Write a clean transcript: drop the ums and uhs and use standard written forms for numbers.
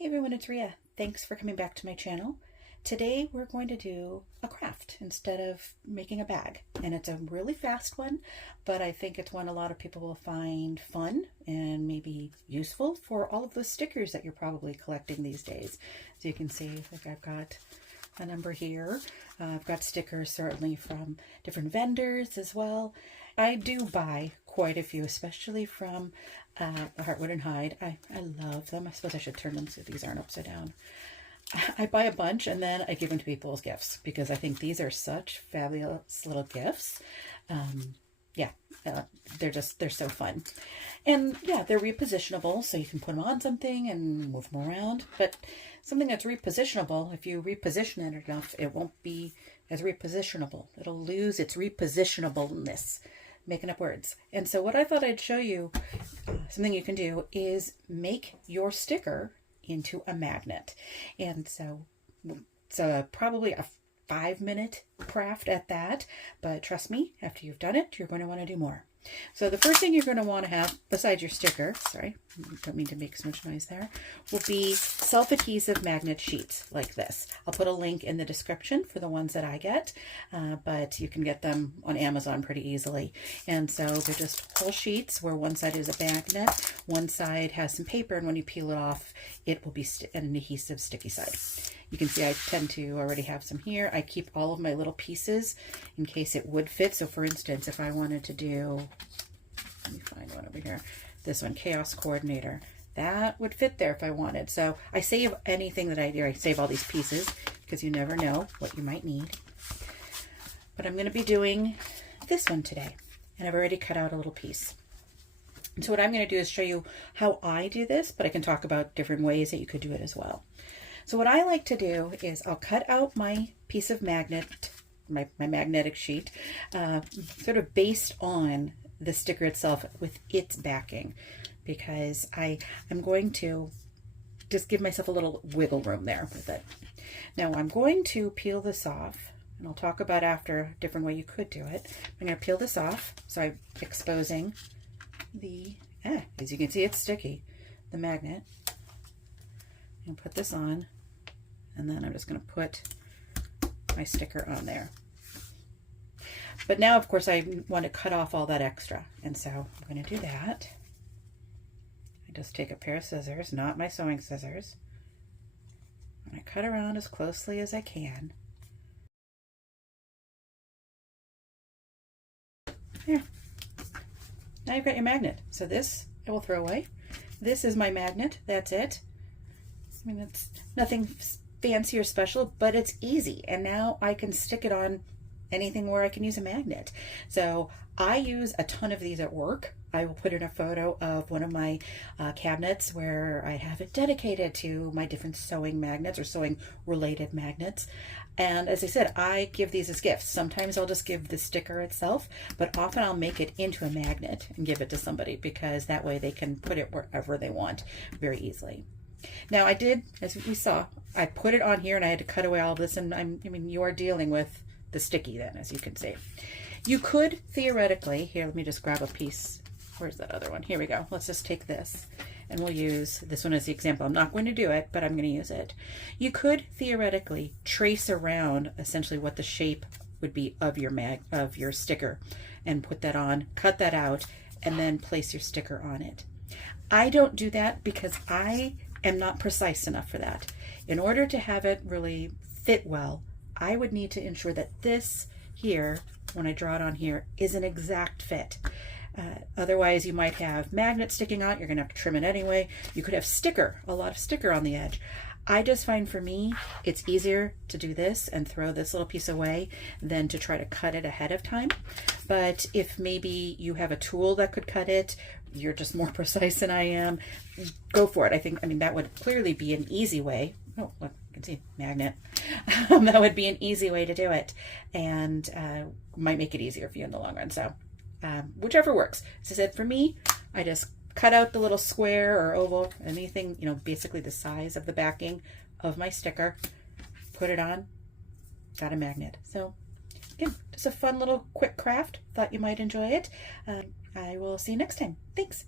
Hey everyone, it's Ria. Thanks for coming back to my channel. Today we're going to do a craft instead of making a bag. And it's a really fast one, but I think it's one a lot of people will find fun and maybe useful for all of those stickers that you're probably collecting these days. So you can see, like, I've got a number here. I've got stickers certainly from different vendors as well. I do buy quite a few, especially from Heartwood and Hide. I love them. I suppose I should turn them so these aren't upside down. I buy a bunch and then I give them to people as gifts because I think these are such fabulous little gifts. They're so fun. And yeah, they're repositionable, so you can put them on something and move them around. But something that's repositionable, if you reposition it enough, it won't be as repositionable. It'll lose its repositionableness. Making up words. And so what I thought I'd show you, something you can do is make your sticker into a magnet. And so it's probably a 5-minute craft at that, but trust me, after you've done it, you're going to want to do more. So the first thing you're going to want to have, besides your sticker, sorry, don't mean to make so much noise there, will be self-adhesive magnet sheets like this. I'll put a link in the description for the ones that I get, but you can get them on Amazon pretty easily. And so they're just whole sheets where one side is a magnet, one side has some paper, and when you peel it off, it will be an adhesive sticky side. You can see I tend to already have some here. I keep all of my little pieces in case it would fit. So for instance, if I wanted to do, let me find one over here, this one, Chaos Coordinator, that would fit there if I wanted. So I save anything that I do. I save all these pieces because you never know what you might need. But I'm going to be doing this one today, and I've already cut out a little piece. And so what I'm going to do is show you how I do this, but I can talk about different ways that you could do it as well. So what I like to do is I'll cut out my piece of magnet, my magnetic sheet, sort of based on the sticker itself with its backing, because I'm going to just give myself a little wiggle room there with it. Now I'm going to peel this off, and I'll talk about after a different way you could do it. I'm going to peel this off, so I'm exposing the, as you can see, it's sticky, the magnet. And put this on, and then I'm just going to put my sticker on there. But now, of course, I want to cut off all that extra, and so I'm going to do that. I just take a pair of scissors, not my sewing scissors, and I cut around as closely as I can. There. Now you've got your magnet. So this I will throw away. This is my magnet. That's it. I mean, it's nothing fancy or special, but it's easy. And now I can stick it on anything where I can use a magnet. So I use a ton of these at work. I will put in a photo of one of my cabinets where I have it dedicated to my different sewing magnets or sewing related magnets. And as I said, I give these as gifts. Sometimes I'll just give the sticker itself, but often I'll make it into a magnet and give it to somebody because that way they can put it wherever they want very easily. Now I did, as we saw, I put it on here and I had to cut away all of this, and I mean, you are dealing with the sticky then, as you can see. You could theoretically, here, let me just grab a piece. Where's that other one? Here we go. Let's just take this and we'll use this one as the example. I'm not going to do it, but I'm going to use it. You could theoretically trace around essentially what the shape would be of your sticker and put that on, cut that out, and then place your sticker on it. I don't do that because I am not precise enough for that. In order to have it really fit well, I would need to ensure that this here, when I draw it on here, is an exact fit. Otherwise, you might have magnets sticking out. You're going to have to trim it anyway. You could have a lot of sticker on the edge. I just find for me, it's easier to do this and throw this little piece away than to try to cut it ahead of time. But if maybe you have a tool that could cut it, you're just more precise than I am, go for it. I mean, that would clearly be an easy way. Oh, look, you can see magnet. That would be an easy way to do it, and might make it easier for you in the long run. So whichever works. As I said, for me, I just cut out the little square or oval, anything, you know, basically the size of the backing of my sticker, put it on, got a magnet. So again, just a fun little quick craft. Thought you might enjoy it. I will see you next time. Thanks.